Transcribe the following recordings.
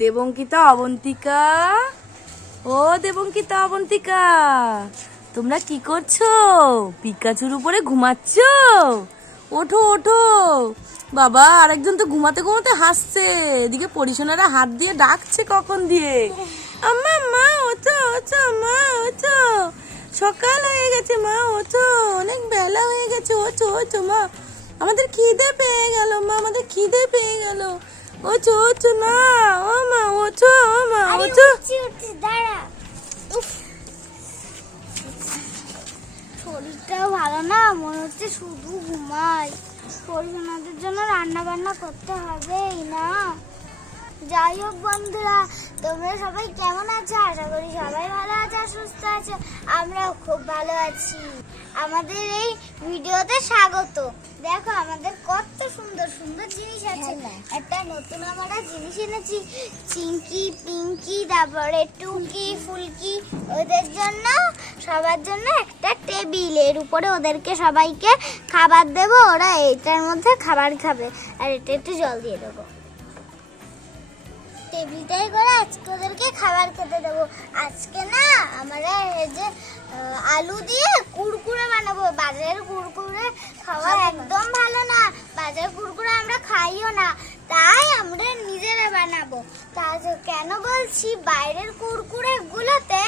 দেবঙ্কিতা, অবন্তিকা, ও দেবঙ্কিতা, অবন্তিকা, তোমরা কি করছো? পিকাচুর উপরে ঘুমাচ্ছ? ওঠো ওঠো। বাবা, আরেকজন তো ঘুমাতে ঘুমাতে হাসছে, এদিকে পরিশোনারা হাত দিয়ে ডাকছে কখন দিয়ে। আম্মা মা ওঠো ওঠো, মা ওঠো, সকাল হয়ে গেছে মা, ওঠো, অনেক বেলা হয়ে গেছে, ওঠো ওঠো মা, আমাদের খিদে পেয়ে গেল মা, আমাদের খিদে পেয়ে গেল, ওঠো ওঠো না, ও মা ওঠো, ও মা ওঠো। দাঁড়া, শরীরটাও ভালো না, মনে হচ্ছে শুধু ঘুমাই। পরিজনদের জন্য রান্না বান্না করতে হবেই না। যাই হোক বন্ধুরা, তোমরা সবাই কেমন আছো? আশা করি সবাই ভালো আছে আর সুস্থ আছে। আমরাও খুব ভালো আছি। আমাদের এই ভিডিওতে স্বাগত। দেখো আমাদের কত সুন্দর সুন্দর জিনিস আছে। একটা নতুন আমরা জিনিস এনেছি, চিঙ্কি, পিঙ্কি, তারপরে টুকি, ফুলকি। ওদের জন্য, সবার জন্য একটা টেবিল, এর উপরে ওদেরকে সবাইকে খাবার দেবো, ওরা এইটার মধ্যে খাবার খাবে, আর এটা একটু জল দিয়ে দেবো। টেবিলটাই করে আজকে ওদেরকে খাবার খেতে দেবো। আজকে না আমরা এই যে আলু দিয়ে কুরকুরে বানাবো। বাজারের কুরকুরে খাওয়া একদম ভালো না, বাজারের কুরকুরে আমরা খাইও না, তাই আমরা নিজেরা বানাবো। তা কেন বলছি, বাইরের কুরকুরে গুলোতে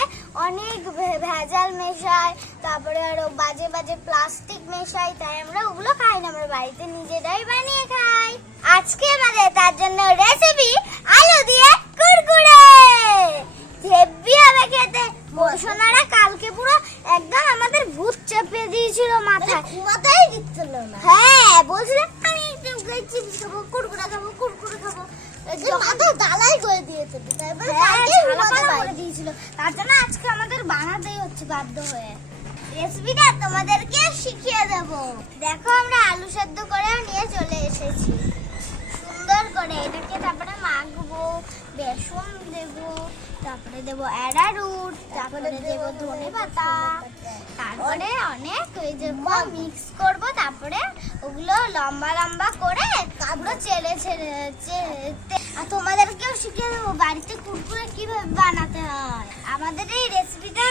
অনেক ভেজাল মেশায়, তারপরে আরো বাজে বাজে প্লাস্টিক মেশায়, তাই আমরা ওগুলো খাই না, আমরা বাড়িতে নিজেরাই বানিয়ে খাই। আজকে আমাদের তার জন্য রেসিপি আলু দিয়ে কুরকুরে। হেভি হবে খেতে। সোনারা কালকে পুরো একদম আমাদের ভূত চেপে দিয়েছিল মাথায়, ঘুমাতেই দিচ্ছিল না। হ্যাঁ, বলছিলাম আমি চিপস খাবো, কুরকুরে খাবো, কুরকুরে খাবো, মাথা জ্বালাই করে দিয়েছে, তারপরে কালকে ঘুমাতে দিয়েছিল। তার জন্য আজকে আমাদের বানাতেই হচ্ছে বাধ্য হয়ে। রেসিপিটা তোমাদেরকে শিখিয়ে দেব। দেখো আমরা আলু সেদ্ধ করেও নিয়ে চলে এসেছি সুন্দর করে। এটাকে তারপরে মাখবো, বেসন দেবো, তারপরে দেবো অ্যারারুট, তারপরে দেবো ধনেপাতা, তারপরে অনেক ওই যে মিক্স করবো, তারপরে ওগুলো লম্বা লম্বা করে পুরো চেলে ছেড়ে। আর তোমাদেরকেও শিখিয়ে দেবো বাড়িতে কুরকুরে কিভাবে বানাতে হয়। আমাদের এই রেসিপিটা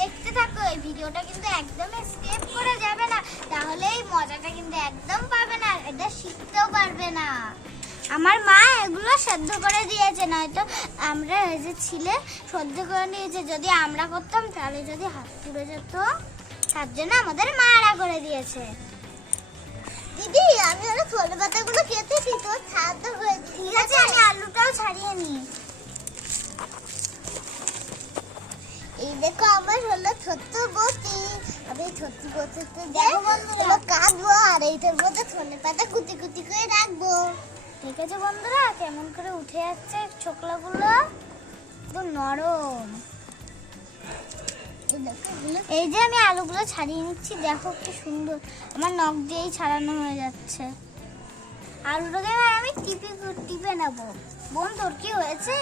দেখতে থাকো। এই ভিডিওটা কিন্তু একদম স্কিপ করে যাবে না, তাহলে এই মজাটা কিন্তু একদম পাবে না, এটা শিখতেও পারবে না। আমার মা এগুলো সেদ্ধ করে দিয়েছে, নয়তো আমরা এই যে ছিলে সেদ্ধ করে নিয়েছে। যদি আমরা করতাম তাহলে যদি হাত পুড়ে যেত, তার জন্য আমাদের মারা করে দিয়েছে। দিদি, আমি হলো ধনে পাতাগুলো কেটেছি, তো ছাড় হয়ে ঠিক আছে, আমি আলুটাও ছাড়িয়ে নিই। এই দেখো আমার হলো ছোট্ট বটি, আমি ছোট্ট বটিতে দেখো বন্ধুরা কাটবো, আর এইটার মধ্যে ধনে পাতা কুচি কুচি করে রাখবো। ঠিক আছে বন্ধুরা, কেমন করে উঠে যাচ্ছে ছোকলাগুলো, তো নরম। এই যে আমি আলুগুলো ছাড়িয়ে নিচ্ছি, দেখো কি সুন্দর, আমার নখ দিয়েই ছাড়ানো হয়ে যাচ্ছে। আলুটাকে আমি টিপে নেবো। বোন, তোর কি হয়েছে?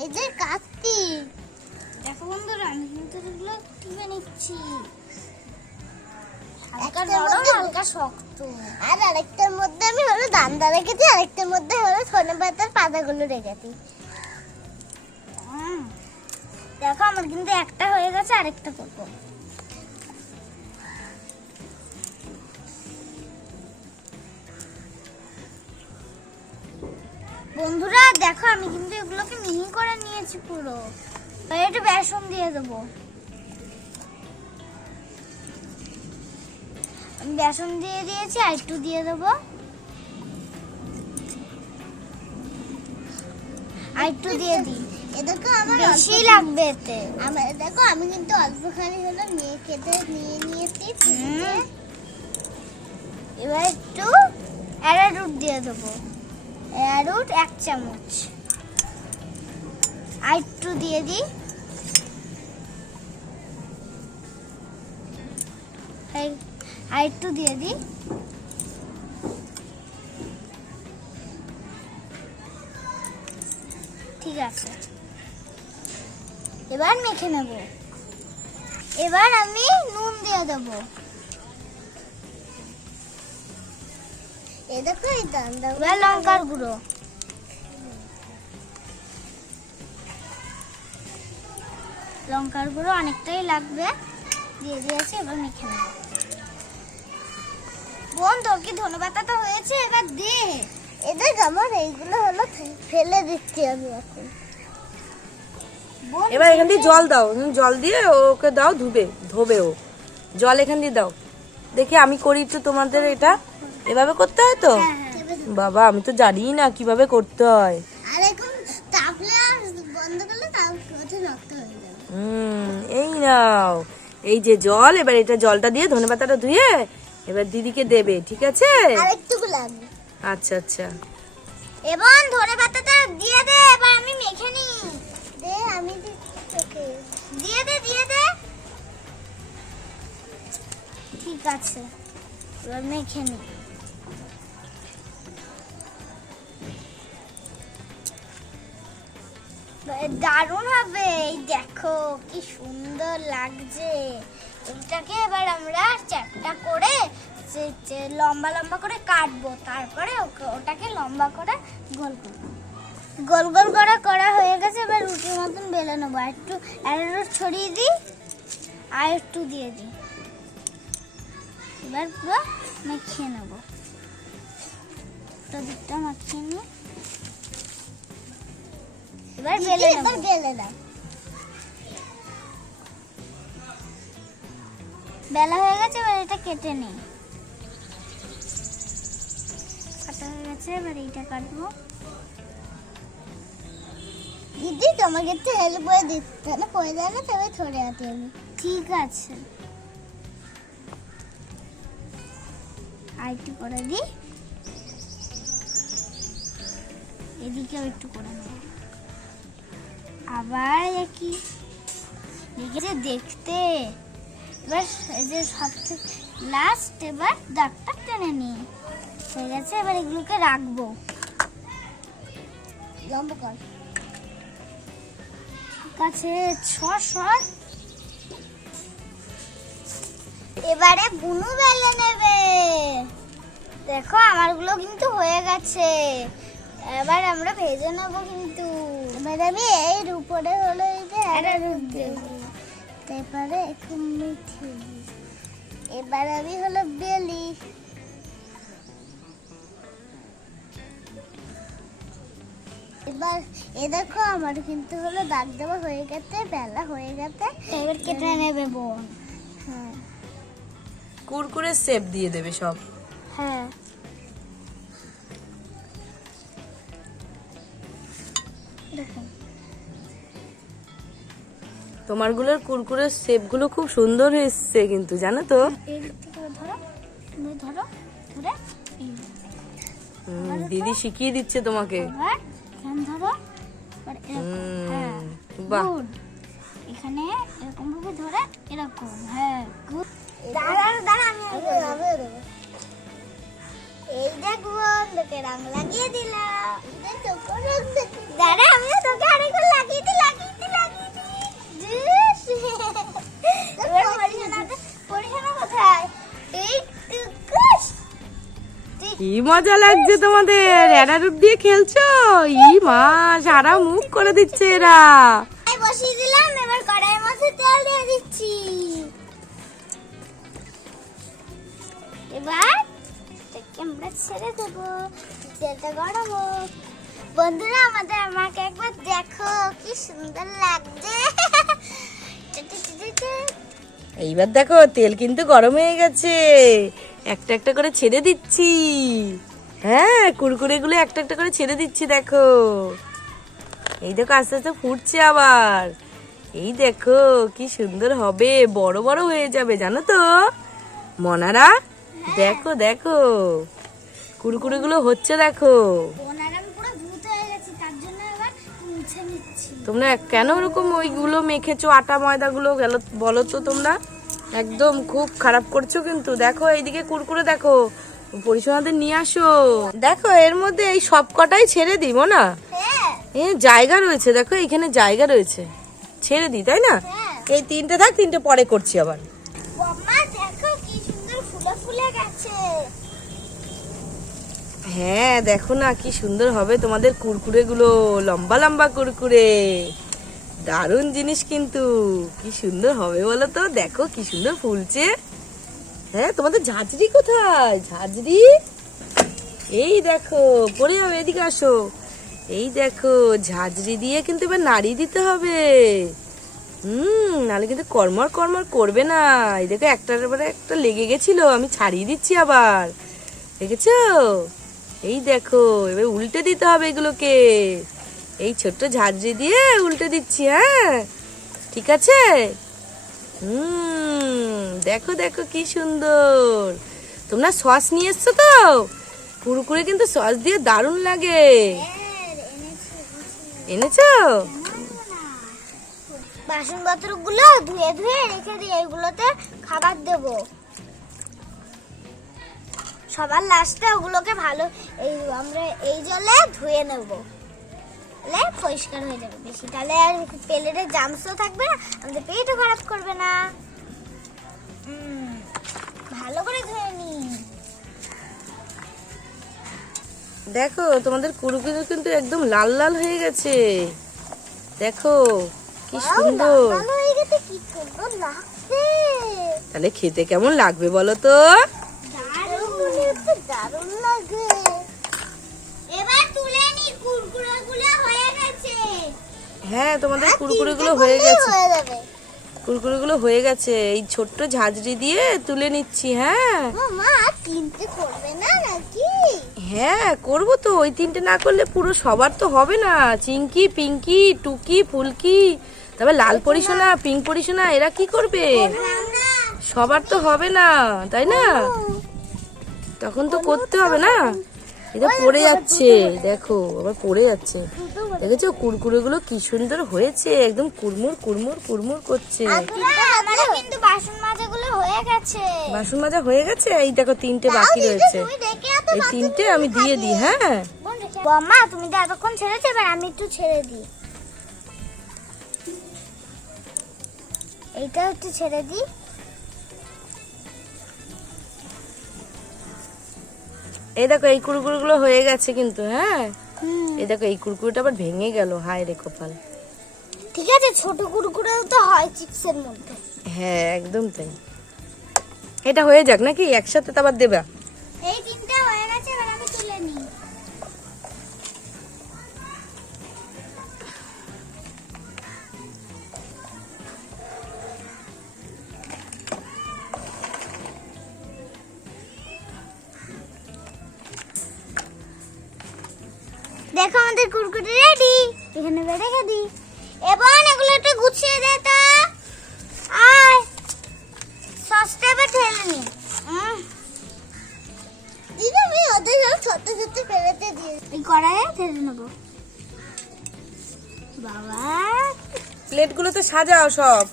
এই যে কাটছি, দেখো বন্ধুরা, আমি কিন্তু এগুলো টিপে নিচ্ছি। হালকা নরম, হালকা শক্ত। আর আরেকটার মধ্যে আমি হলো দান্দা রেখেছি, আরেকটার মধ্যে হলো ধনে পাতার পাতাগুলো রেখেছি। দেখো আমার কিন্তু একটা হয়ে গেছে, আরেকটা করবো। বন্ধুরা দেখো, আমি কিন্তু এগুলোকে মিহি করে নিয়েছি পুরো। একটু বেসন দিয়ে দেবো। আমি বেসন দিয়ে দিয়েছি, আর একটু দিয়ে দেবো, আর একটু দিয়ে দিই। এদেরকে আমার বেশি লাগবে এতে। আমার দেখো, আমি কিন্তু অল্পখানি হলো নিয়ে নিয়েছি। এবার একটু অ্যারারুট দিয়ে দেবো, অ্যারারুট 1 চামচ, আর একটু দিয়ে দিই, আর একটু দিয়ে দিই। ঠিক আছে, এবার মেখে নেব। এবার আমি নুন দিয়ে দেবো। এই দেখো, এই লঙ্কার গুঁড়ো, লঙ্কার গুঁড়ো অনেকটাই লাগবে, দিয়ে দিয়েছি। এবার মেখে নেব। বোন তোর কি ধনেপাতা তো হয়েছে, এবার দে। এদের আমার এইগুলো হলো ফেলে দিচ্ছি আমি এখন। এবার এখান দিয়ে জল দাও, জল দিয়ে ওকে দাও, ধোবে ও। জল এখান দিয়ে দাও। দেখি আমি করি তো তোমাদের এটা, এভাবে করতে হয় তো? বাবা আমি তো জানি না কিভাবে করতে হয়। আর এখন তাপলে বন্ধ করলে তাপ ওঠে, রক্ত হয়ে যাবে। এই নাও, এই যে জল, এবার এটা জলটা দিয়ে ধনেপাতাটা ধুয়ে এবার দিদিকে দেবে, ঠিক আছে? আর একটুকু লাগবে। আচ্ছা আচ্ছা। এবার ধনেপাতাটা দিয়ে দে, এবার আমি মেখে নি। দে আমি তোকে দিয়ে দে, দিয়ে দে। ঠিক আছে, এবার মেখে নি। দারুণ হবে, এই দেখো কি সুন্দর লাগছে। এটাকে এবার আমরা চারটা করে লম্বা লম্বা করে কাটবো, তারপরে ওটাকে লম্বা করে গোল করবো। গোল গোল করে করা হয়ে গেছে, এবার রুটির মতন বেলে নেবো। আর একটু অ্যারোরুট ছড়িয়ে দিই, আর একটু দিয়ে দিই। এবার পুরো মাখিয়ে নেবো, দিকটা মাখিয়ে নিই। এবার বেলে দাও। বেলা হয়ে গেছে, এবার এটা কেটে নিই। কাটা হয়ে গেছে, এবার এইটা কাটবো। দিদি তোমাকে একটু হেল্প করে দিতে না, করে দেয় না, তবে ধরে আছি আমি। ঠিক আছে, আর একটু করে দিই। এদিকেও একটু করে নেব। আবার একই দেখেছে দেখতে। এবার এই যে সবথেকে লাস্ট, এবার দাগটা টেনে নিই। হয়ে গেছে, এবার এগুলোকে রাখবো। লম্বা কর। ঠিক আছে, সর। এবারে বুনু বেলে নেবে। দেখো আমারগুলো কিন্তু হয়ে গেছে, এবার আমরা ভেজে নেব। কিন্তু এবার আমি এর উপরে হলো এই যে অ্যারোরুট দেব, তারপরে একটু মিঠি। এবার আমি হলো বেলি। এবার এ দেখো আমার কিন্তু হলো দাগ দেওয়া হয়ে গেছে, বেলা হয়ে গেছে। এবার কেটে নেবে বোন। হ্যাঁ, কুরকুরে শেপ দিয়ে দেবে সব। হ্যাঁ, দেখুন তোমারগুলোর কুরকুরের শেপগুলো খুব সুন্দর এসছে কিন্তু, জানো তো? এই দিক থেকে ধরো, তুমি ধরো, ধরে দিদি শিখিয়ে দিচ্ছে তোমাকে। এবার এখানে ধরো, এবার এরকম। হ্যাঁ, বাহ। গুড। এখানে এরকম ভাবে ধরে এরকম। হ্যাঁ, গুড। দাঁড়া আমি এই দেখো, তোকে রং লাগিয়ে দিলাম। দাঁড়া আমিও তোকে আরেকবার লাগিয়ে দিই। পরিশোনা কোথায়? কি মজা লাগছে তোমাদের, অ্যারোরুট দিয়ে খেলছো? মা, সারা মুখ করে দিচ্ছে এরা। বসিয়ে দিলাম, এবার কড়াইয়ের মধ্যে তেল দিয়ে দিচ্ছি। এবার আমরা ছেড়ে দেবো, তেলটা গরম হোক। বন্ধুরা আমাকে একবার দেখো, কি সুন্দর লাগছে। এইবার দেখো তেল কিন্তু গরম হয়ে গেছে, একটা একটা করে ছেড়ে দিচ্ছি। হ্যাঁ, কুরকুরে গুলো একটা একটা করে ছেড়ে দিচ্ছি, দেখো। এই দেখো আস্তে আস্তে ফুটছে আবার। এই দেখো কি সুন্দর হবে, বড় বড় হয়ে যাবে, জানো তো মনারা? দেখো দেখো কুরকুরে গুলো হচ্ছে, দেখো। তোমরা কেন ওরকম ওইগুলো মেখেছো, আটা ময়দা গুলো গেল বলো তো তোমরা? একদম খুব খারাপ করছো কিন্তু। দেখো এইদিকে কুরকুরে, দেখো পরিশোনাদের নিয়ে আসো। দেখো এর মধ্যে এই সব কটাই ছেড়ে দিব না, জায়গা রয়েছে, দেখো এখানে জায়গা রয়েছে, ছেড়ে দিই, তাই না? এই তিনটে থাক, তিনটে পরে করছি আবার। দেখো কি সুন্দর ফুলে ফুলে গেছে। হ্যাঁ দেখো না কি সুন্দর হবে তোমাদের কুরকুরে গুলো, লম্বা লম্বা কুরকুরে। দারুণ জিনিস কিন্তু, কি সুন্দর হবে বলো তো, দেখো কি সুন্দর ফুলছে। হ্যাঁ, তোমাদের ঝাঁঝরি কোথায়? ঝাঁঝরি এই দেখো, পড়ে যাবে, এদিকে আসো। এই দেখো, ঝাঁঝরি দিয়ে কিন্তু এবার নাড়ি দিতে হবে। নাহলে কিন্তু কর্মর কর্মর করবে না। এই দেখো, একটার পরে একটা লেগে গেছিল, আমি ছাড়িয়ে দিচ্ছি আবার, দেখেছো? এই দেখো, এবার উল্টে দিতে হবে এগুলোকে। এই ছোট্ট ঝাঁঝরি দিয়ে উল্টে দিচ্ছি। হ্যাঁ, ঠিক আছে। দেখো দেখো কি সুন্দর। তোমরা সস নিয়ে এসছো তো? কুরকুরে কিন্তু সস দিয়ে দারুণ লাগে। এনেছো? বাসন পত্রগুলো ধুয়ে ধুয়ে রেখে দিই, এগুলোতে খাবার দেব। সবার লাস্টে ওগুলোকে ভালো আমরা এই জলে ধুয়ে নেব, তাহলে পরিষ্কার হয়ে যাবে বেশি, তাহলে আর প্লেটে জামসও থাকবে না, আমাদের পেটও খারাপ করবে না। ভালো করে ধুয়ে নি। দেখো, তোমাদের কুরকুরে কিন্তু একদম লাল লাল হয়ে গেছে। দেখো কি সুন্দর। ভালো হয়ে গেছে, কি সুন্দর লাগছে। তাহলে খেতে কেমন লাগবে বলো তো? দারুণ লাগে। এবার তুলে নি, কুরকুরেগুলো হয়ে গেছে। হ্যাঁ, তোমাদের কুরকুরেগুলো হয়ে গেছে। হয়ে যাবে। কুরকুরেগুলো হয়ে গেছে, এই ছোট্ট ঝাঁঝরি দিয়ে তুলে নিচ্ছি। হ্যাঁ মা, তিনটে করবে না নাকি? হ্যাঁ, করবো তো। ওই তিনটে না করলে পুরো সবার তো হবে না। চিঙ্কি, পিঙ্কি, টুকি, ফুলকি, তবে লাল পরিসোনা, পিঙ্ক পরিসোনা, এরা কি করবে? সবার তো হবে না, তাই না? তখন তো করতে হবে না। এটা পড়ে যাচ্ছে, দেখো আবার পড়ে যাচ্ছে। দেখেছো কুরকুরে গুলো কি সুন্দর হয়েছে, একদম কুড়মুড় কুড়মুড় কুড়মুড় করছে। আমারও কিন্তু বাসন মাজাগুলো হয়ে গেছে। বাসন মাজা হয়ে গেছে। এই দেখো, তিনটে বাকি রয়েছে। এই তিনটে আমি দিয়ে দিই। হ্যাঁ মা, তুমি তো এতক্ষণ ছেড়েছো, এবার আমি একটু ছেড়ে দিই। এইটা একটু ছেড়ে দিই। এই দেখো, এই কুরকুরে গুলো হয়ে গেছে কিন্তু। হ্যাঁ, এই দেখো, এই কুরকুরেটা আবার ভেঙে গেল। হায় রে কপাল। ঠিক আছে, ছোট কুরকুরেও তো হয় চিপসের মধ্যে। হ্যাঁ, একদম তাই। এটা হয়ে যাক নাকি, একসাথে তো আবার দেবা। এই তিনটা হয়ে গেছে, এবার আমি তুলে নিই। দেখো, আমাদের কুরকুরে রেডি। এখানে রেখে দিই। এবার এগুলো একটু গুছিয়ে দে তো। আয়, সসটা এবার ঢেলে নি। দিদি, আমি ওদের ছোট ছোট ফেলেতে দিয়ে এই কড়াইয়ে ঢেলে নেবো। বাবা, প্লেটগুলো তো সাজাও সব।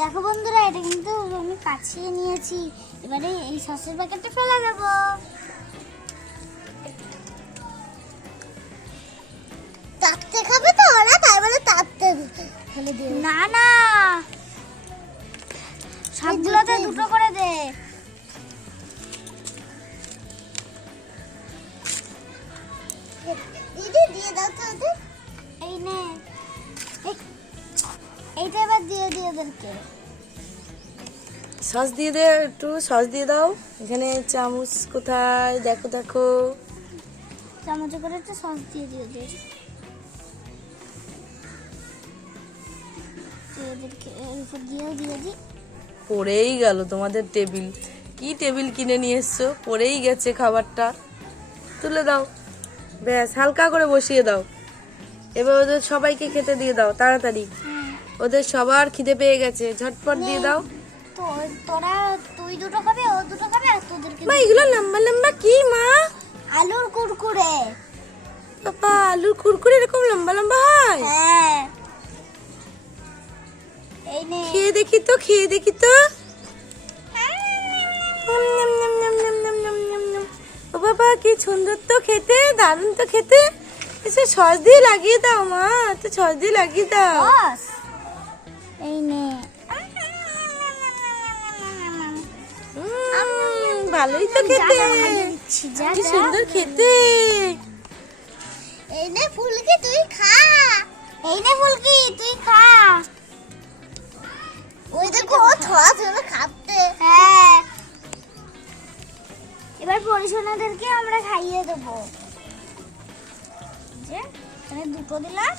দেখো বন্ধুরা, এটা কিন্তু আমি কাছিয়ে নিয়েছি। এবারে এই সসের প্যাকেটটা ফেলে দেবো। তাতে খাবে তো ওরা, তাই বলে তাতে ফেলে দিও না। না, সবগুলোতে দুটো করে দে। দিদি, দিয়ে দাও তো ওদের। এই নে, এইটা এবার দিয়ে দিয়ে ওদেরকে। সস দিয়ে দে, একটু সস দিয়ে দাও। এখানে চামচ কোথায়? দেখো দেখো, চামচ করে একটু সস দিয়ে দিয়ে ওদের। ওদেরকে এর উপর দিয়েও দিয়ে দিই। পড়েই গেল তোমাদের টেবিল। কি টেবিল কিনে নিয়ে এসছো, পড়েই গেছে খাবারটা। তুলে দাও, ব্যাস, হালকা করে বসিয়ে দাও। এবার ওদের সবাইকে খেতে দিয়ে দাও তাড়াতাড়ি। ওদের সবার খিদে পেয়ে গেছে, ঝটপট দিয়ে দাও। তো তোরা, তুই দুটো খাবে, ও দুটো খাবে, আর তোদেরকে মা, এগুলো লম্বা লম্বা কি মা? আলুর কুরকুরে। বাবা, আলুর কুরকুরে এরকম লম্বা লম্বা হয়? হ্যাঁ, এই নে। খেয়ে দেখি তো, খেয়ে দেখি তো। ও বাবা, কি সুন্দর তো খেতে, দারুণ তো খেতে। এসে সস দিয়ে লাগিয়ে দাও মা, তো সস দিয়ে লাগিয়ে দাও। বস, এই নে। ভালোই তো খেতে, যা, কি সুন্দর খেতে। এই নে ফুলকি, তুই খা। এই নে ফুলকি, তুই খা। পরিশোনাদেরকে আমরা খাইয়ে দেবো। যে এখানে দুটো দিলাম,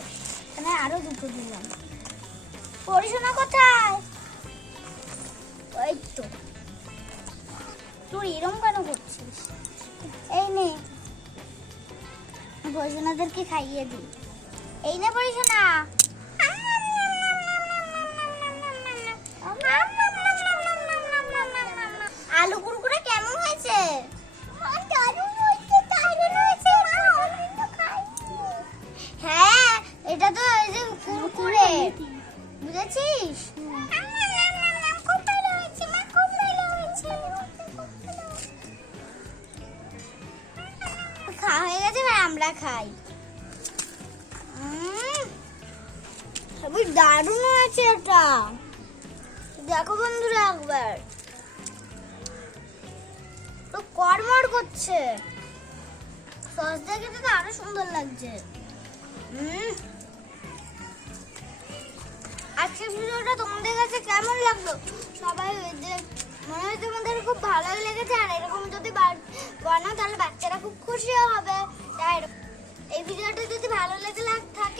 এখানে আরো দুটো দিলাম। পরিশোনা কোথায়? ওই তো। তুই এরকম কেন করছিস? এই নে, পরিশোনাদেরকে খাইয়ে দিই। এই নে পরিশোনা। আলু কুরকুরে কেমন হয়েছে? হ্যাঁ, এটা তো এই যে কুরকুরে, বুঝেছিস? খুব ভালো হয়েছে মা, খুব ভালো হয়েছে। খাওয়া হয়ে গেছে, এবার আমরা খাই। দারুণ হয়েছে এটা, দেখো বন্ধুরা একবার, তো কড়মড় করছে। সস দেখে তো আরো সুন্দর লাগছে। আজকের ভিডিওটা তোমাদের কাছে কেমন লাগলো? সবাই মনে হয় তোমাদের খুব ভালো লেগেছে, আর এরকম যদি বানাও তাহলে বাচ্চারা খুব খুশিও হবে। তাই এই ভিডিওটা যদি ভালো লেগে থাকে